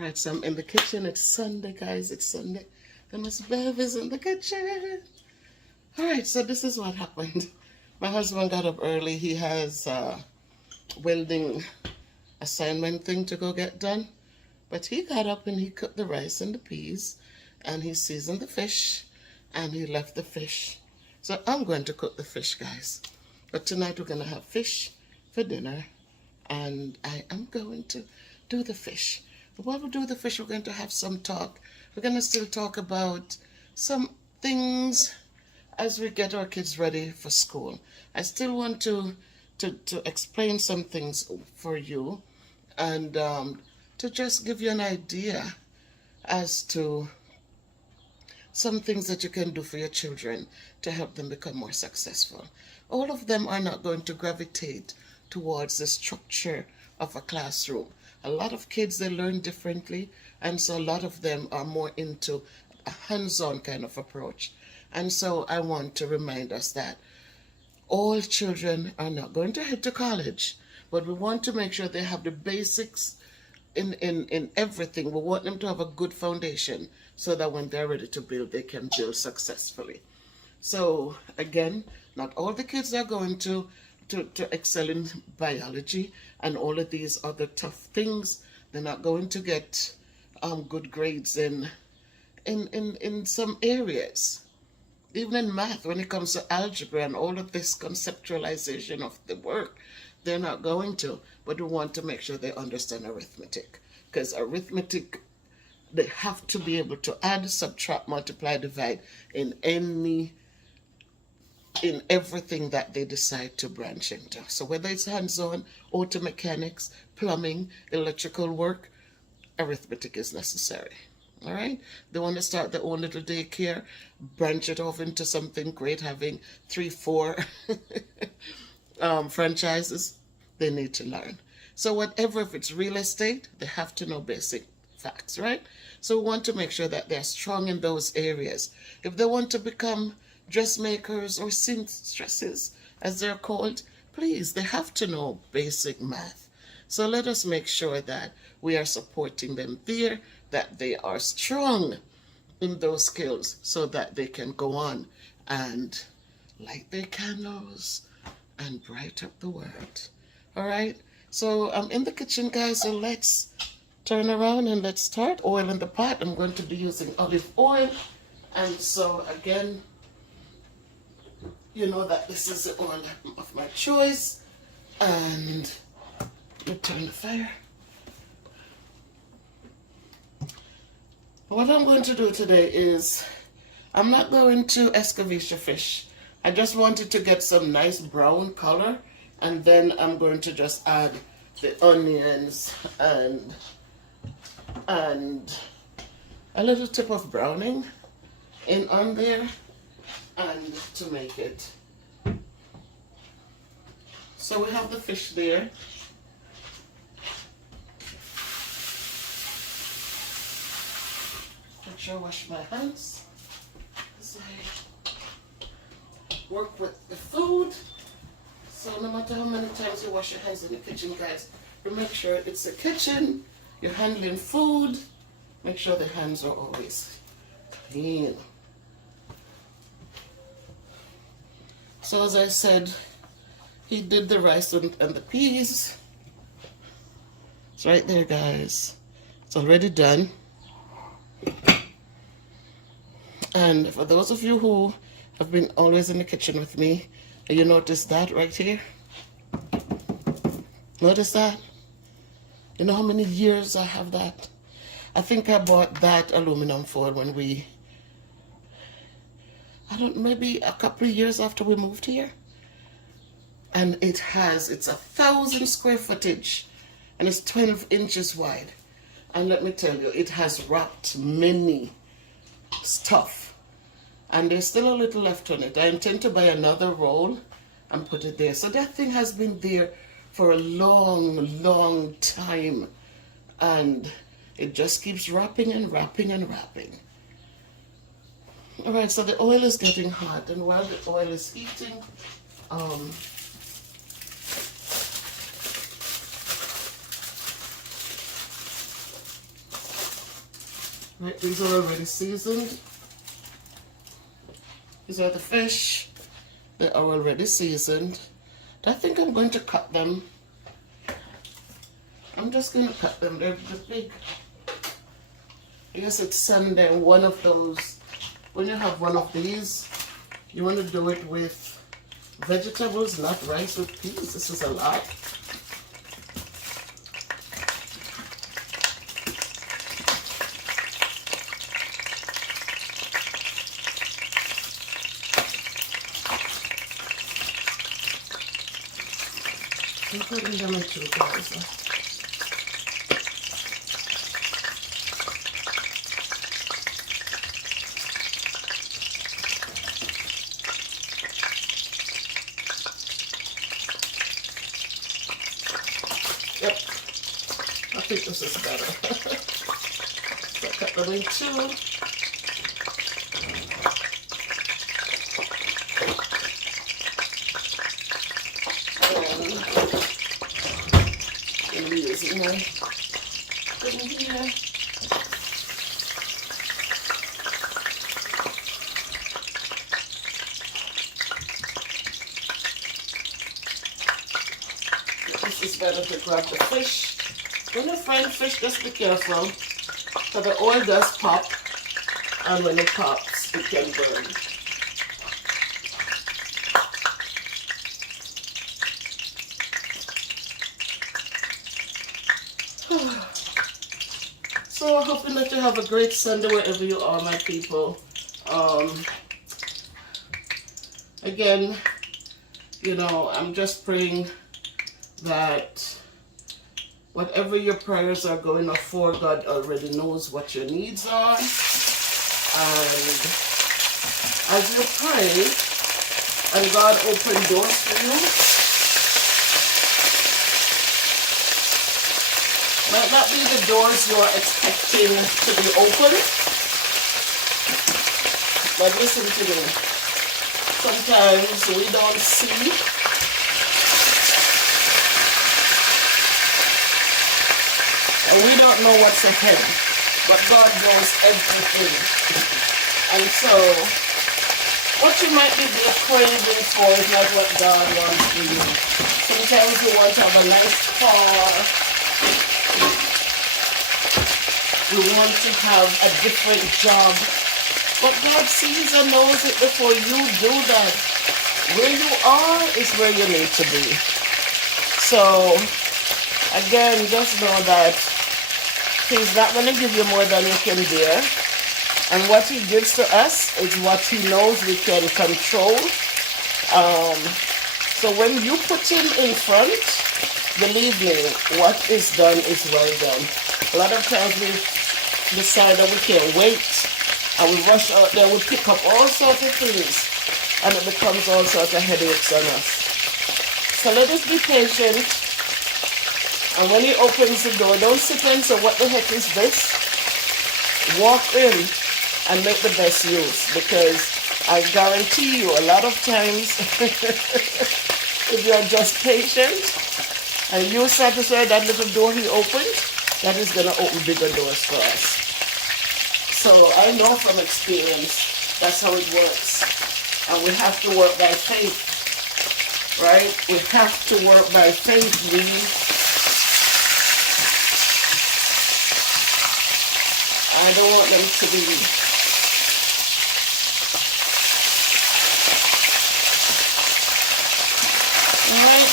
Alright, so I'm in the kitchen. It's Sunday, guys. It's Sunday. And Miss Bev is in the kitchen. Alright, so this is what happened. My husband got up early. He has a welding assignment thing to go get done. But he got up and he cooked the rice and the peas. And he seasoned the fish. And he left the fish. So I'm going to cook the fish, guys. But tonight we're going to have fish for dinner. And I am going to do the fish. But while we do the fish, we're going to have some talk. We're going to still talk about some things as we get our kids ready for school. I still want to explain some things for you and to just give you an idea as to some things that you can do for your children to help them become more successful. All of them are not going to gravitate towards the structure of a classroom. A lot of kids, they learn differently, and so a lot of them are more into a hands-on kind of approach. And so I want to remind us that all children are not going to head to college, but we want to make sure they have the basics in everything. We want them to have a good foundation so that when they're ready to build, they can build successfully. So again, not all the kids are going to excel in biology and all of these other tough things. They're not going to get good grades in some areas. Even in math, when it comes to algebra and all of this conceptualization of the work, they're not going to. But we want to make sure they understand arithmetic. Because arithmetic, they have to be able to add, subtract, multiply, divide in everything that they decide to branch into. So whether it's hands-on, auto mechanics, plumbing, electrical work, arithmetic is necessary. All right? They want to start their own little daycare, branch it off into something great, having 3, 4 franchises. They need to learn. So whatever, if it's real estate, they have to know basic facts, right? So we want to make sure that they're strong in those areas. If they want to become dressmakers or seamstresses, as they're called, please, they have to know basic math. So let us make sure that we are supporting them there, that they are strong in those skills so that they can go on and light their candles and bright up the world. All right? So I'm in the kitchen, guys, so let's turn around and let's start. Oil in the pot. I'm going to be using olive oil. And so again, you know that this is the oil of my choice. And we turn the fire. What I'm going to do today is, I'm not going to escabeche fish. I just wanted to get some nice brown color. And then I'm going to just add the onions and a little tip of browning in on there, and to make it. So we have the fish there. Make sure I wash my hands as I work with the food. So no matter how many times you wash your hands in the kitchen, guys, you make sure it's a kitchen, you're handling food, make sure the hands are always clean. So as I said, he did the rice and the peas. It's right there, guys. It's already done. And for those of you who have been always in the kitchen with me, you notice that right here? Notice that? You know how many years I have that? I think I bought that aluminum foil when maybe a couple of years after we moved here. And it's 1,000 square footage and it's 12 inches wide. And let me tell you, it has wrapped many stuff. And there's still a little left on it. I intend to buy another roll and put it there. So that thing has been there for a long, long time. And it just keeps wrapping and wrapping and wrapping. All right, so the oil is getting hot. And while the oil is heating, Right, these are already seasoned. These are the fish. They are already seasoned. I think I'm going to cut them. I'm just going to cut them. They're just big. I guess it's Sunday. One of those, when you have one of these, you want to do it with vegetables, not rice with peas. This is a lot. I'm putting them in two guys. Yep, I think this is better. So I cut them in two. And I'm using my thing here. This is better to grab the fish. When you find fish, just be careful. So the oil does pop, and when it pops, it can burn. So hoping that you have a great Sunday wherever you are, my people. Again, you know, I'm just praying that whatever your prayers are going up for, God already knows what your needs are. And as you pray and God open doors for you, might not be the doors you are expecting to be open, but listen to me. Sometimes we don't see and we don't know what's ahead, but God knows everything. And so, what you might be craving for is not what God wants for you. Sometimes you want to have a nice car. We want to have a different job. But God sees and knows it before you do that. Where you are is where you need to be. So, again, just know that He's not going to give you more than you can bear. And what He gives to us is what He knows we can control. So when you put Him in front, believe me, what is done is well done. A lot of times we decide that we can't wait, and we rush out there, we pick up all sorts of things, and it becomes all sorts of headaches on us. So let us be patient. And when He opens the door, don't sit and say, what the heck is this? Walk in and make the best use, because I guarantee you a lot of times, if you're just patient and you satisfy that little door He opened, that is going to open bigger doors for us. So I know from experience that's how it works. And we have to work by faith, right? We have to work by faith. I don't want them to be alright.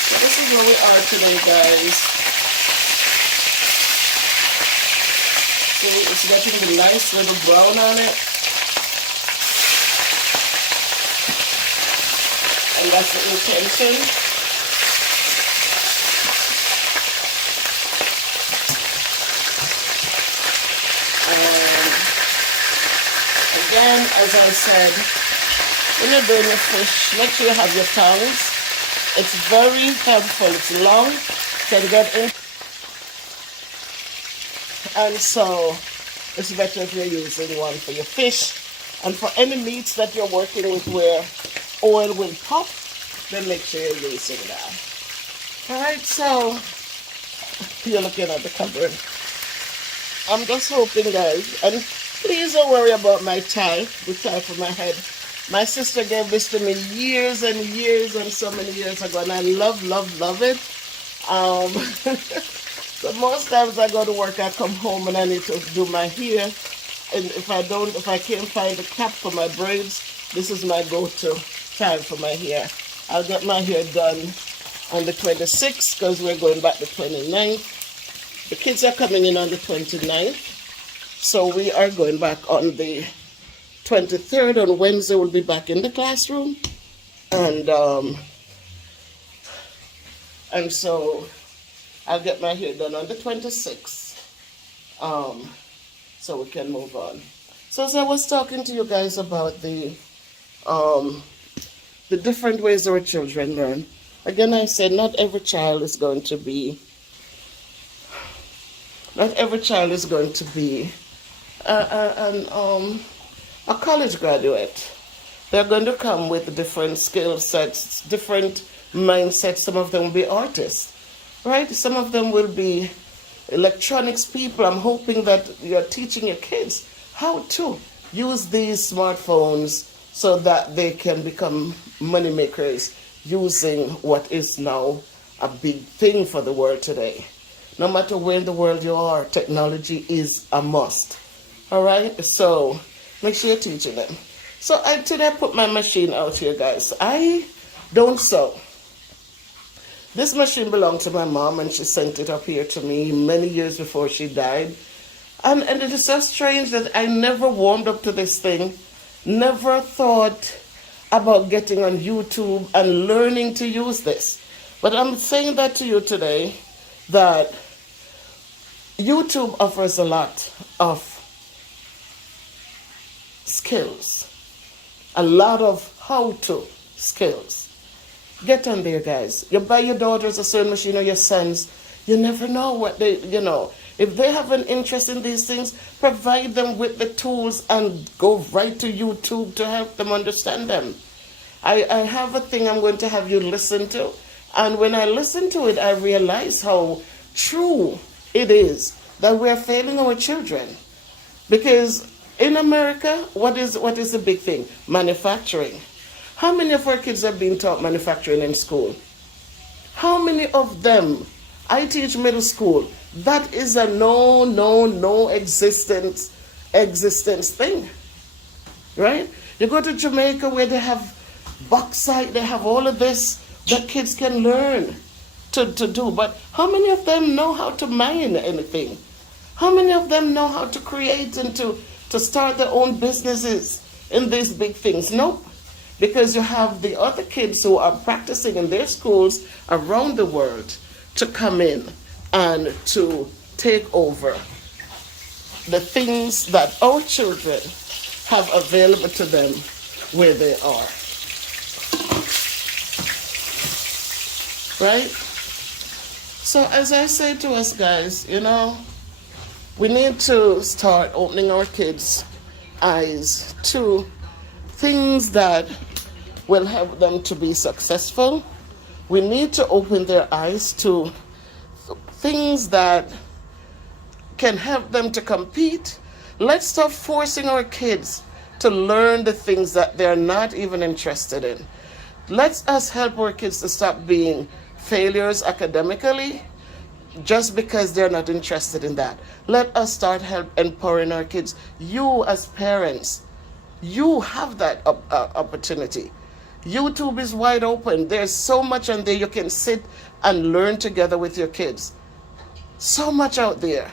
So this is where we are today, guys. See, it's getting the nice little brown on it. And that's the intention. Again, as I said, when you're doing your fish, make sure you have your tongs. It's very helpful. It's long, can get in. And so, it's better if you're using one for your fish. And for any meats that you're working with where oil will pop, then make sure you're using that. Alright, so, you're looking at the covering. I'm just hoping, guys, and please don't worry about my tie, the tie for my head. My sister gave this to me years and years and so many years ago, and I love, love, love it. Um, so most times I go to work, I come home and I need to do my hair. And if I can't find a cap for my braids, this is my go-to time for my hair. I'll get my hair done on the 26th because we're going back the 29th. The kids are coming in on the 29th. So we are going back on the 23rd. On Wednesday, we'll be back in the classroom. And so I'll get my hair done on the 26th. So we can move on. So as I was talking to you guys about the different ways our children learn, again I said not every child is going to be a college graduate. They're going to come with different skill sets, different mindsets. Some of them will be artists, right? Some of them will be electronics people. I'm hoping that you're teaching your kids how to use these smartphones so that they can become money makers using what is now a big thing for the world today. No matter where in the world you are, technology is a must. All right, so make sure you're teaching them. So today I put my machine out here, guys. I don't sew. This machine belonged to my mom, and she sent it up here to me many years before she died. And it is so strange that I never warmed up to this thing, never thought about getting on YouTube and learning to use this. But I'm saying that to you today, that YouTube offers a lot of skills, a lot of how-to skills. Get on there, guys. You buy your daughters a sewing machine or your sons, you never know what they, if they have an interest in these things, provide them with the tools and go right to YouTube to help them understand them. I have a thing I'm going to have you listen to, and when I listen to it, I realize how true it is that we're failing our children. Because in America, what is the big thing? Manufacturing. How many of our kids are being taught manufacturing in school? How many of them? I teach middle school. That is a no existence thing, right? You go to Jamaica where they have bauxite, they have all of this that kids can learn to do. But how many of them know how to mine anything? How many of them know how to create and to start their own businesses in these big things? Nope. Because you have the other kids who are practicing in their schools around the world to come in and to take over the things that our children have available to them where they are. Right? So as I say to us, guys, we need to start opening our kids' eyes to things that will help them to be successful. We need to open their eyes to things that can help them to compete. Let's stop forcing our kids to learn the things that they're not even interested in. Let us help our kids to stop being failures academically just because they're not interested in that. Let us start empowering our kids. You as parents, you have that opportunity. YouTube is wide open. There's so much on there. You can sit and learn together with your kids. So much out there.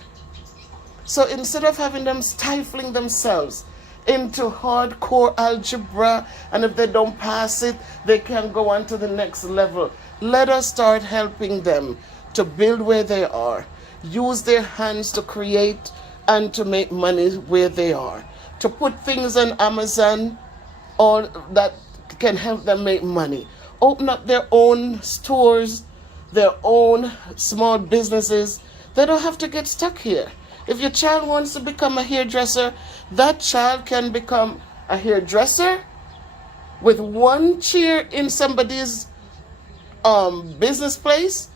So instead of having them stifling themselves into hardcore algebra, and if they don't pass it, they can go on to the next level, let us start helping them to build where they are, use their hands to create and to make money where they are, to put things on Amazon or that can help them make money, open up their own stores, their own small businesses. They don't have to get stuck here. If your child wants to become a hairdresser, that child can become a hairdresser with one chair in somebody's business place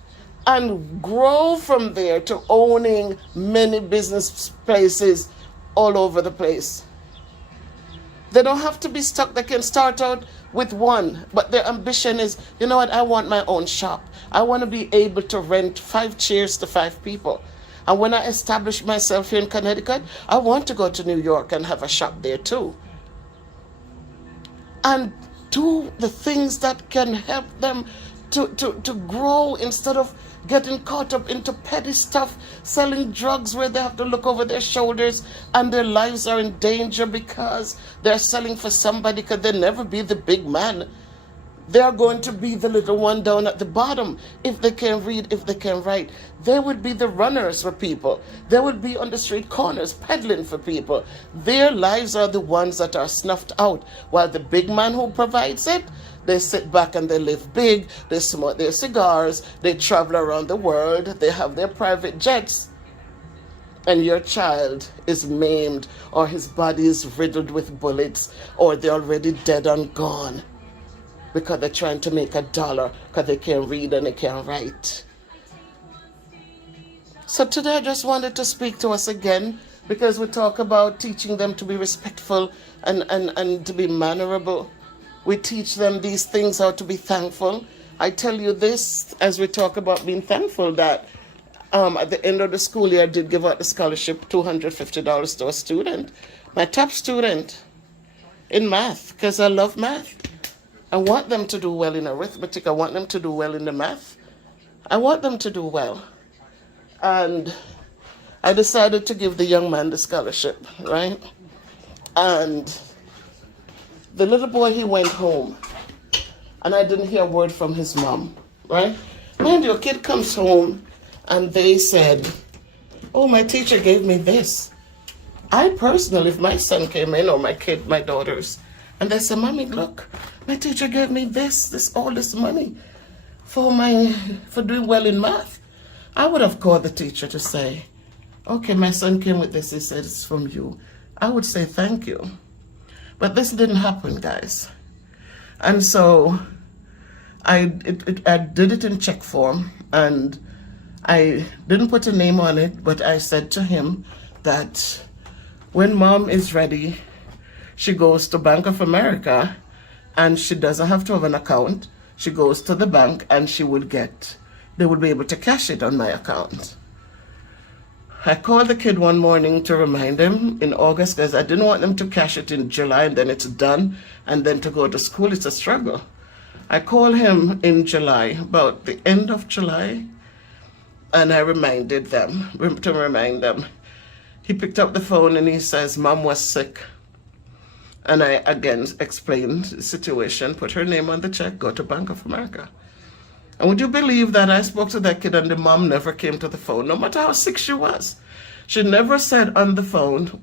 and grow from there to owning many business places all over the place. They don't have to be stuck. They can start out with one, but their ambition is, you know what, I want my own shop. I want to be able to rent 5 chairs to 5 people. And when I establish myself here in Connecticut, I want to go to New York and have a shop there too. And do the things that can help them to grow instead of getting caught up into petty stuff, selling drugs where they have to look over their shoulders and their lives are in danger because they're selling for somebody, because they'll never be the big man. They're going to be the little one down at the bottom. If they can read, if they can write, they would be the runners for people. They would be on the street corners peddling for people. Their lives are the ones that are snuffed out, while the big man who provides it, they sit back and they live big, they smoke their cigars, they travel around the world, they have their private jets. And your child is maimed, or his body is riddled with bullets, or they're already dead and gone because they're trying to make $1 because they can't read and they can't write. So today I just wanted to speak to us again, because we talk about teaching them to be respectful and to be mannerable. We teach them these things, how to be thankful. I tell you this as we talk about being thankful, that at the end of the school year I did give out the scholarship, $250 to a student, my top student in math, because I love math. I want them to do well in arithmetic. I want them to do well in the math. I want them to do well. And I decided to give the young man the scholarship, right? And the little boy, he went home, and I didn't hear a word from his mom, right? Mind you, a kid comes home, and they said, oh, my teacher gave me this. I personally, if my son came in, or my kid, my daughters, and they said, Mommy, look, my teacher gave me all this money for doing well in math, I would have called the teacher to say, okay, my son came with this, he said it's from you. I would say thank you. But this didn't happen, guys. And so I did it in check form, and I didn't put a name on it, but I said to him that when Mom is ready, she goes to Bank of America, and she doesn't have to have an account. She goes to the bank, and they would be able to cash it on my account. I called the kid one morning to remind him in August, because I didn't want them to cash it in July and then it's done, and then to go to school, it's a struggle. I called him in July, about the end of July, and I reminded them, to remind them. He picked up the phone and he says, Mom was sick. And I again explained the situation, put her name on the check, go to Bank of America. And would you believe that I spoke to that kid and the mom never came to the phone, no matter how sick she was. She never said on the phone,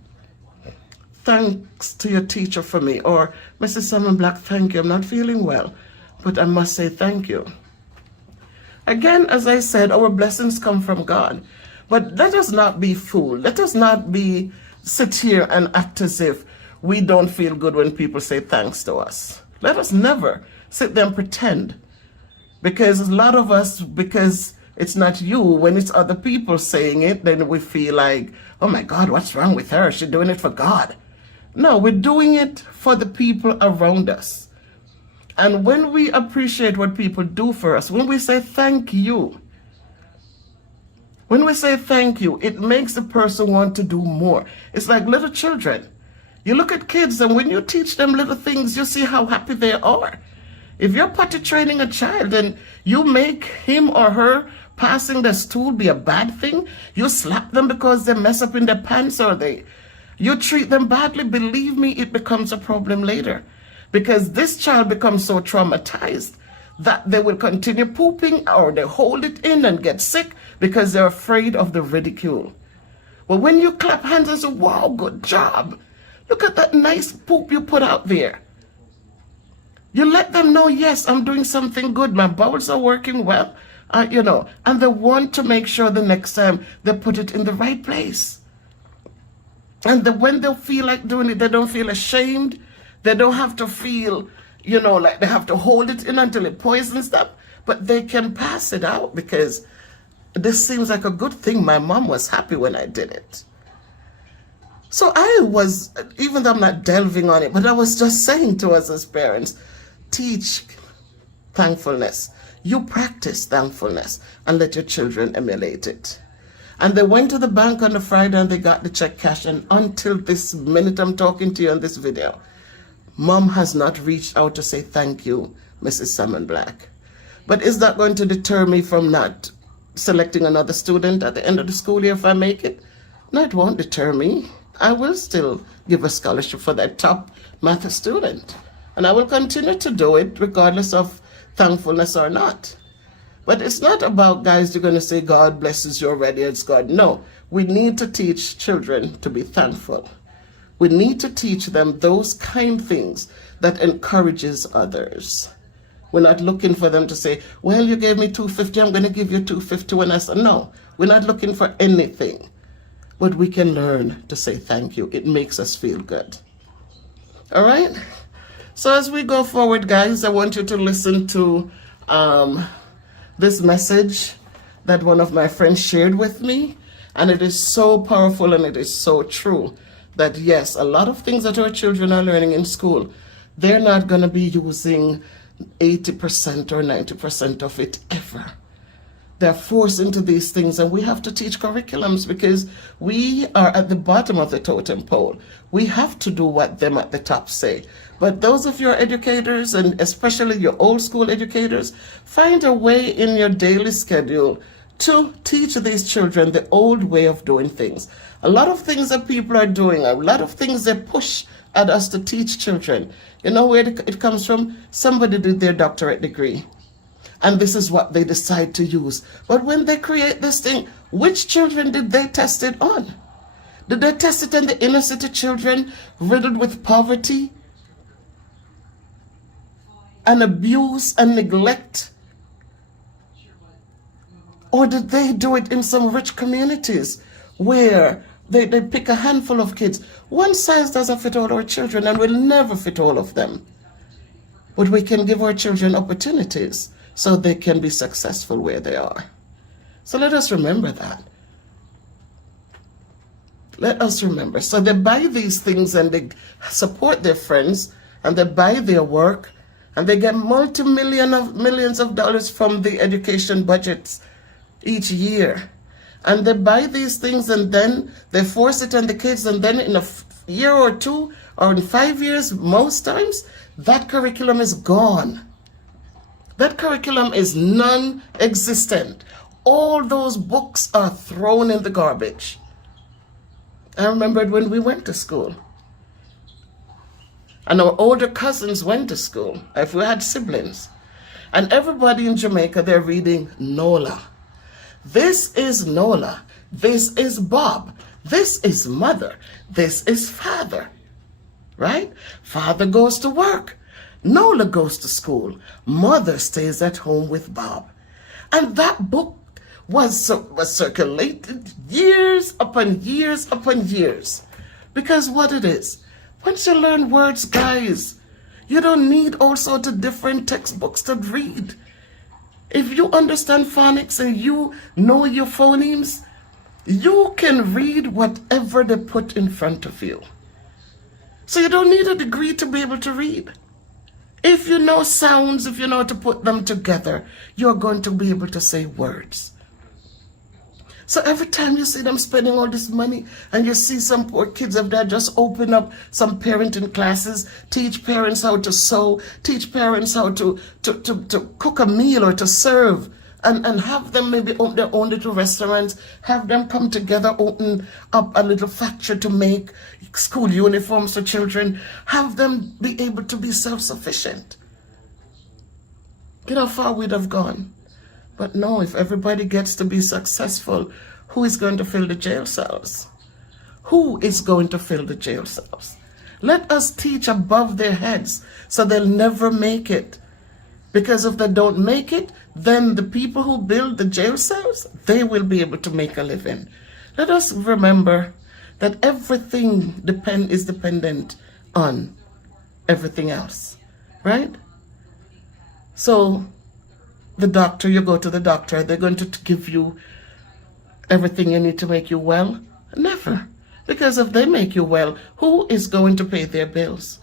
thanks to your teacher for me, or Mrs. Salmon Black, thank you, I'm not feeling well, but I must say thank you. Again, as I said, our blessings come from God. But let us not be fooled. Let us not sit here and act as if we don't feel good when people say thanks to us. Let us never sit there and pretend. Because a lot of us, because it's not you, when it's other people saying it, then we feel like, oh my God, what's wrong with her? She's doing it for God. No, we're doing it for the people around us. And when we appreciate what people do for us, when we say thank you, it makes the person want to do more. It's like little children. You look at kids, and when you teach them little things, you see how happy they are. If you're potty training a child and you make him or her passing the stool be a bad thing, you slap them because they mess up in their pants, or you treat them badly, believe me, it becomes a problem later. Because this child becomes so traumatized that they will continue pooping, or they hold it in and get sick because they're afraid of the ridicule. But when you clap hands and say, wow, good job, look at that nice poop you put out there. You let them know, yes, I'm doing something good. My bowels are working well, and they want to make sure the next time they put it in the right place. And when they feel like doing it, they don't feel ashamed. They don't have to feel, like they have to hold it in until it poisons them. But they can pass it out because this seems like a good thing. My mom was happy when I did it. So I was, even though I'm not delving on it, but I was just saying to us as parents, teach thankfulness. You practice thankfulness and let your children emulate it. And they went to the bank on the Friday and they got the check cash. And until this minute I'm talking to you on this video, Mom has not reached out to say thank you, Mrs. Salmon Black. But is that going to deter me from not selecting another student at the end of the school year if I make it? No, it won't deter me. I will still give a scholarship for that top math student. And I will continue to do it regardless of thankfulness or not. But it's not about, guys, you're going to say God blesses you already, it's God. No, we need to teach children to be thankful. We need to teach them those kind things that encourages others. We're not looking for them to say, well, you gave me $250, I'm going to give you $250 when I say, no, we're not looking for anything. But we can learn to say thank you. It makes us feel good. All right? So as we go forward, guys, I want you to listen to this message that one of my friends shared with me. And it is so powerful and it is so true that, yes, a lot of things that our children are learning in school, they're not going to be using 80% or 90% of it ever. They're forced into these things, and we have to teach curriculums because we are at the bottom of the totem pole. We have to do what them at the top say. But those of your educators, and especially your old school educators, find a way in your daily schedule to teach these children the old way of doing things. A lot of things that people are doing, a lot of things they push at us to teach children. You know where it comes from? Somebody did their doctorate degree, and this is what they decide to use. But when they create this thing, which children did they test it on? Did they test it on the inner city children riddled with poverty and abuse and neglect? Or did they do it in some rich communities where they pick a handful of kids? One size doesn't fit all our children and will never fit all of them. But we can give our children opportunities so they can be successful where they are. So let us remember that. Let us remember. So they buy these things and they support their friends and they buy their work and they get millions of dollars from the education budgets each year. And they buy these things and then they force it on the kids, and then in a year or two or in 5 years, most times, that curriculum is gone. That curriculum is non-existent. All those books are thrown in the garbage. I remembered when we went to school. And our older cousins went to school, if we had siblings. And everybody in Jamaica, they're reading Nola. This is Nola. This is Bob. This is Mother. This is Father. Right? Father goes to work. Nola goes to school. Mother stays at home with Bob. And that book was circulated years upon years upon years. Because what it is, once you learn words, guys, you don't need all sorts of different textbooks to read. If you understand phonics and you know your phonemes, you can read whatever they put in front of you. So you don't need a degree to be able to read. If you know sounds, if you know how to put them together, you're going to be able to say words. So every time you see them spending all this money and you see some poor kids up there, just open up some parenting classes, teach parents how to sew, teach parents how to cook a meal or to serve, and have them maybe open their own little restaurants, have them come together, open up a little factory to make school uniforms for children, have them be able to be self-sufficient. You know how far we'd have gone. But no, if everybody gets to be successful, who is going to fill the jail cells? Who is going to fill the jail cells? Let us teach above their heads so they'll never make it. Because if they don't make it, then the people who build the jail cells, they will be able to make a living. Let us remember that everything is dependent on everything else, right? So the doctor, you go to the doctor, they're going to give you everything you need to make you well? Never. Because if they make you well, who is going to pay their bills?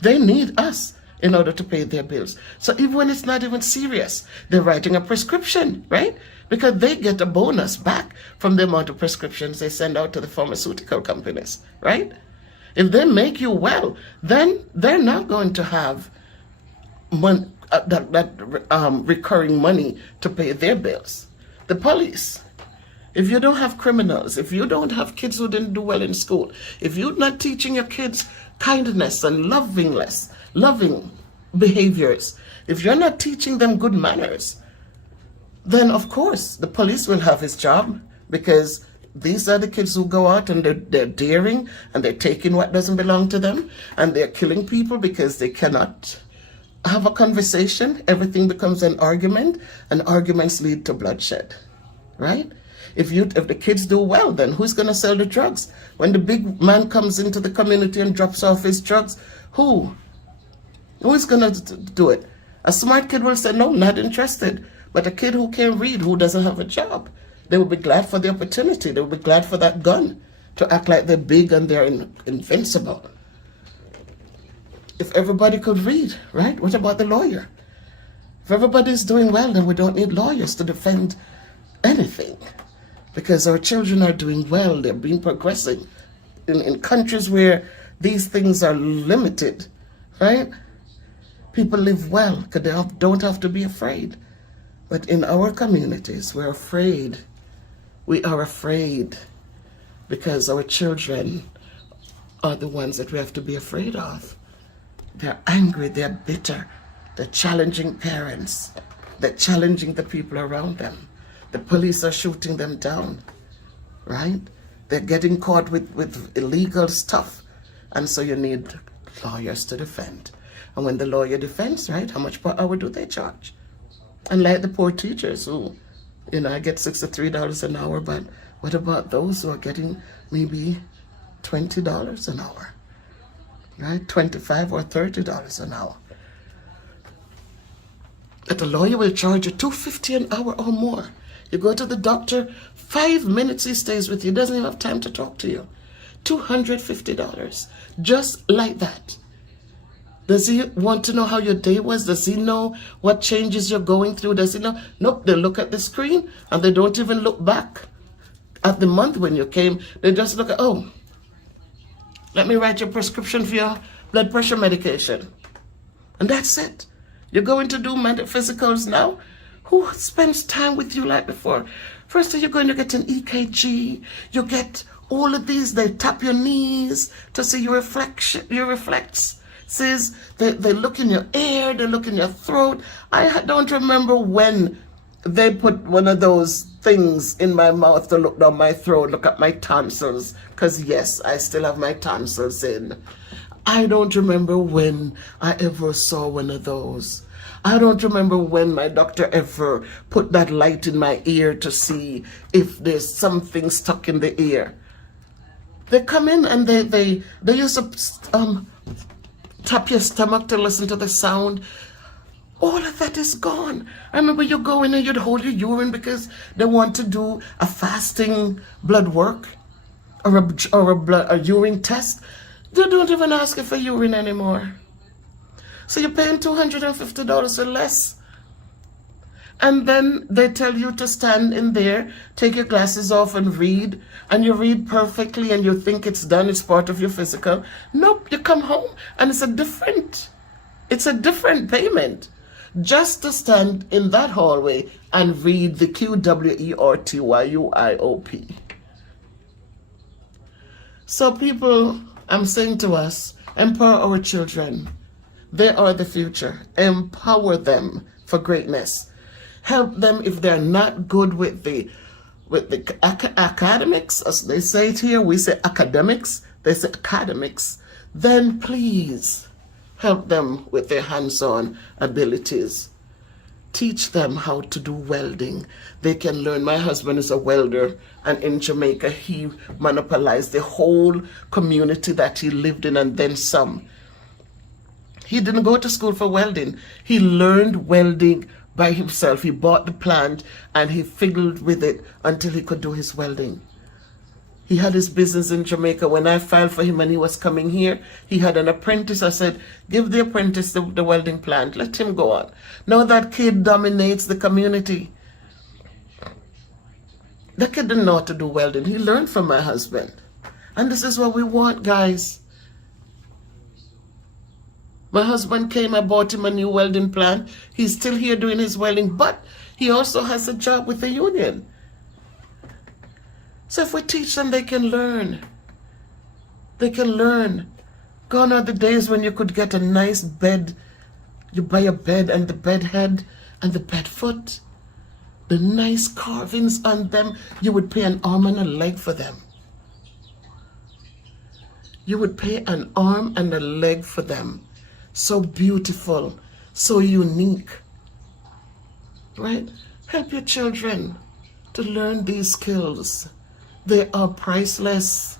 They need us in order to pay their bills. So even when it's not even serious, they're writing a prescription, right? Because they get a bonus back from the amount of prescriptions they send out to the pharmaceutical companies, right? If they make you well, then they're not going to have recurring money to pay their bills. The police, if you don't have criminals, if you don't have kids who didn't do well in school, if you're not teaching your kids kindness and loving behaviors, if you're not teaching them good manners, then of course the police will have his job, because these are the kids who go out and they're daring and they're taking what doesn't belong to them, and they're killing people because they cannot have a conversation. Everything becomes an argument, and arguments lead to bloodshed, right? If the kids do well, then who's going to sell the drugs? When the big man comes into the community and drops off his drugs, who is going to do it? A smart kid will say, no, not interested. But a kid who can't read, who doesn't have a job, they will be glad for the opportunity. They will be glad for that gun to act like they're big and they're invincible. If everybody could read, right? What about the lawyer? If everybody's doing well, then we don't need lawyers to defend anything, because our children are doing well. They're being progressing in countries where these things are limited, right? People live well because they don't have to be afraid. But in our communities, we're afraid. We are afraid because our children are the ones that we have to be afraid of. They're angry, they're bitter, they're challenging parents, they're challenging the people around them. The police are shooting them down, right? They're getting caught with illegal stuff. And so you need lawyers to defend. And when the lawyer defends, right, how much per hour do they charge? And like the poor teachers who, I get $63 an hour, but what about those who are getting maybe $20 an hour, right? $25 or $30 an hour. But the lawyer will charge you $250 an hour or more. You go to the doctor, 5 minutes he stays with you, doesn't even have time to talk to you. $250, just like that. Does he want to know how your day was? Does he know what changes you're going through? Does he know? Nope, they look at the screen and they don't even look back at the month when you came. They just look at, oh, let me write your prescription for your blood pressure medication. And that's it. You're going to do physicals now? Who spends time with you like before? First, you're going to get an EKG. You get all of these. They tap your knees to see your reflex. Says they look in your ear, they look in your throat. I don't remember when they put one of those things in my mouth to look down my throat, look at my tonsils, because yes, I still have my tonsils in. I don't remember when I ever saw one of those. I don't remember when my doctor ever put that light in my ear to see if there's something stuck in the ear. They come in and they use a tap your stomach to listen to the sound. All of that is gone. I remember you go in and you'd hold your urine because they want to do a fasting blood work or a urine test. They don't even ask you for urine anymore. So you're paying $250 or less. And then they tell you to stand in there, take your glasses off and read. And you read perfectly and you think it's done, it's part of your physical. Nope, you come home and it's a different payment. Just to stand in that hallway and read the QWERTYUIOP. So people, I'm saying to us, empower our children. They are the future. Empower them for greatness. Help them if they're not good with the academics, as they say it here. We say academics. They say academics. Then please help them with their hands-on abilities. Teach them how to do welding. They can learn. My husband is a welder, and in Jamaica, he monopolized the whole community that he lived in and then some. He didn't go to school for welding. He learned welding by himself. He bought the plant and he fiddled with it until he could do his welding. He had his business in Jamaica. When I filed for him and he was coming here, he had an apprentice. I said, give the apprentice the welding plant. Let him go on. Now that kid dominates the community. The kid didn't know how to do welding. He learned from my husband. And this is what we want, guys. My husband came, I bought him a new welding plant. He's still here doing his welding, but he also has a job with the union. So if we teach them, they can learn. They can learn. Gone are the days when you could get a nice bed. You buy a bed and the bed head and the bed foot. The nice carvings on them. You would pay an arm and a leg for them. You would pay an arm and a leg for them. So beautiful, so unique. Right? Help your children to learn these skills. They are priceless.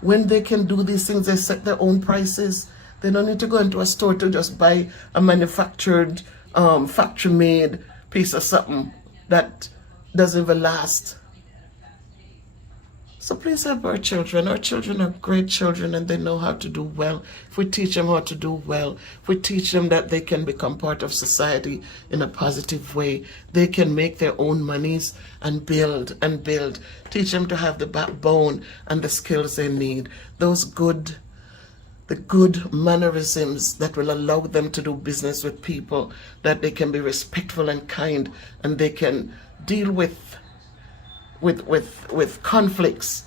When they can do these things, they set their own prices. They don't need to go into a store to just buy a manufactured, factory-made piece of something that doesn't even last. So please help our children. Our children are great children and they know how to do well. If we teach them how to do well, if we teach them that they can become part of society in a positive way, they can make their own monies and build and build. Teach them to have the backbone and the skills they need. The good mannerisms that will allow them to do business with people, that they can be respectful and kind and they can deal with conflicts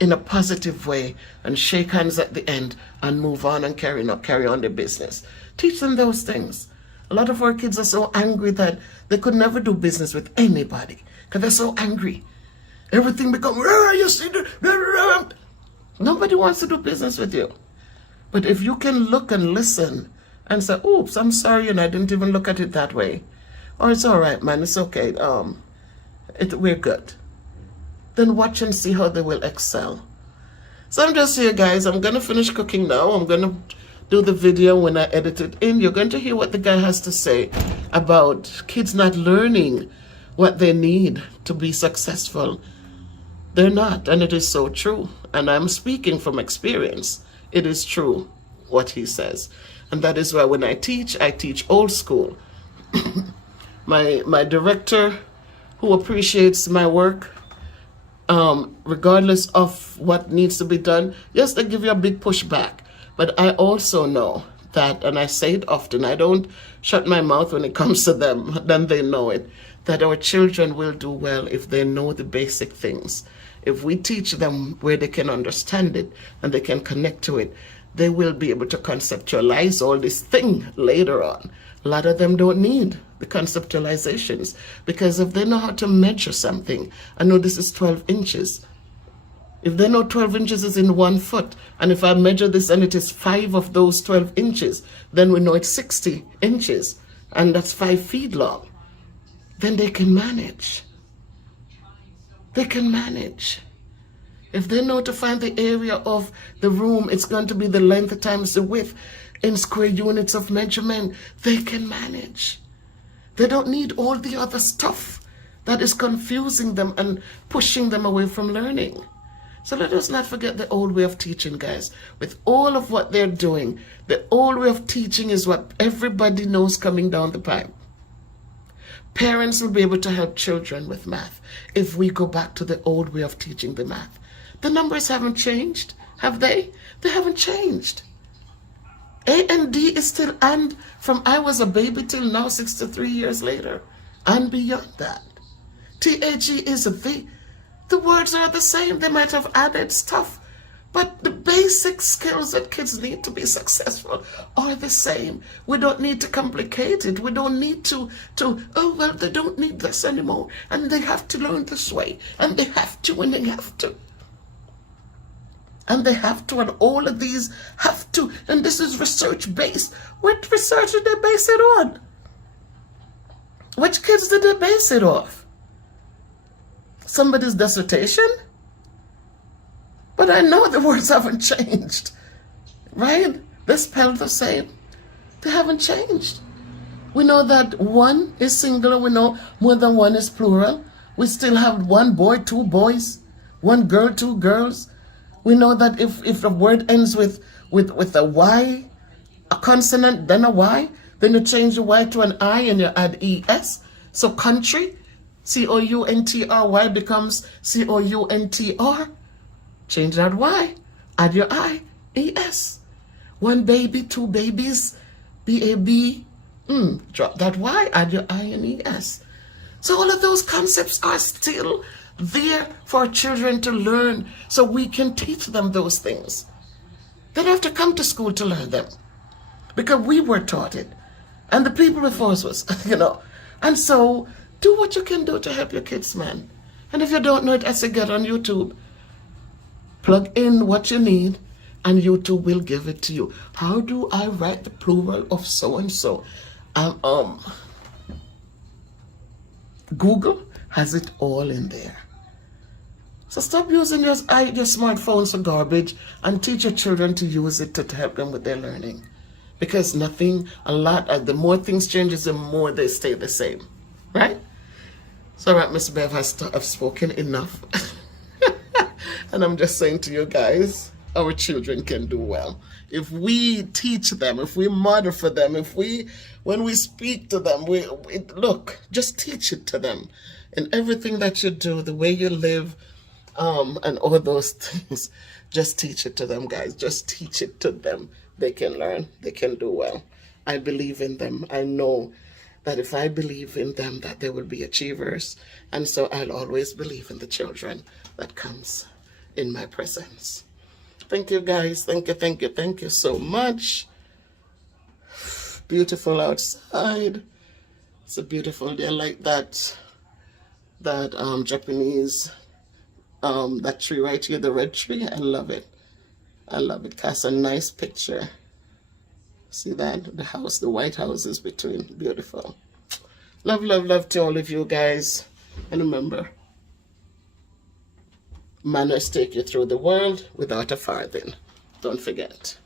in a positive way and shake hands at the end and move on and carry on their business. Teach them those things. A lot of our kids are so angry that they could never do business with anybody because they're so angry. Everything becomes, nobody wants to do business with you. But if you can look and listen and say, oops, I'm sorry, and I didn't even look at it that way. Or it's all right, man, it's okay. We're good. Then watch and see how they will excel. So I'm just here, guys. I'm going to finish cooking now. I'm going to do the video when I edit it in. You're going to hear what the guy has to say about kids not learning what they need to be successful. They're not, and it is so true. And I'm speaking from experience. It is true what he says. And that is why when I teach old school. My director, who appreciates my work, regardless of what needs to be done, yes, they give you a big pushback. But I also know that, and I say it often, I don't shut my mouth when it comes to them, then they know it, that our children will do well if they know the basic things. If we teach them where they can understand it and they can connect to it, they will be able to conceptualize all this thing later on. A lot of them don't need the conceptualizations because if they know how to measure something, I know this is 12 inches. If they know 12 inches is in 1 foot, and if I measure this and it is 5 of those 12 inches, then we know it's 60 inches, and that's 5 feet long. Then they can manage. They can manage. If they know to find the area of the room, it's going to be the length times the width in square units of measurement, they can manage. They don't need all the other stuff that is confusing them and pushing them away from learning. So let us not forget the old way of teaching, guys. With all of what they're doing, the old way of teaching is what everybody knows coming down the pipe. Parents will be able to help children with math if we go back to the old way of teaching the math. The numbers haven't changed, have they? They haven't changed. A and D is still and from I was a baby till now 63 years later and beyond that. TAG is a V. The words are the same. They might have added stuff, but the basic skills that kids need to be successful are the same. We don't need to complicate it. We don't need to oh, well, they don't need this anymore and they have to learn this way and they have to and they have to. And they have to, and all of these have to, and this is research-based. What research did they base it on? Which kids did they base it off? Somebody's dissertation? But I know the words haven't changed, right? They spell the same. They haven't changed. We know that one is singular. We know more than one is plural. We still have one boy, two boys, one girl, two girls. We know that if a word ends with a Y, a consonant, then a Y, then you change the Y to an I and you add ES. So country, COUNTRY becomes COUNTR. Change that Y, add your I, ES. One baby, two babies, BAB, drop that Y, add your I and ES. So all of those concepts are still there for children to learn so we can teach them those things. They don't have to come to school to learn them because we were taught it and the people before us was, And so do what you can do to help your kids, man. And if you don't know it, I say get on YouTube, plug in what you need, and YouTube will give it to you. How do I write the plural of so-and-so? Google has it all in there. So stop using your smartphones for garbage and teach your children to use it to help them with their learning. Because the more things changes, the more they stay the same. Right? So, all right, Miss Bev, I've spoken enough. And I'm just saying to you guys, our children can do well. If we teach them, if we model for them, when we speak to them, look, just teach it to them. In everything that you do, the way you live, and all those things, just teach it to them, guys. Just teach it to them. They can learn. They can do well. I believe in them. I know that if I believe in them, that they will be achievers. And so I'll always believe in the children that comes in my presence. Thank you, guys. Thank you so much. Beautiful outside. It's a beautiful day. I like that Japanese, that tree right here, the red tree. I love it. Casts a nice picture. See that? The house, the White House is between. Beautiful. Love, love, love to all of you guys. And remember, manners take you through the world without a farthing. Don't forget.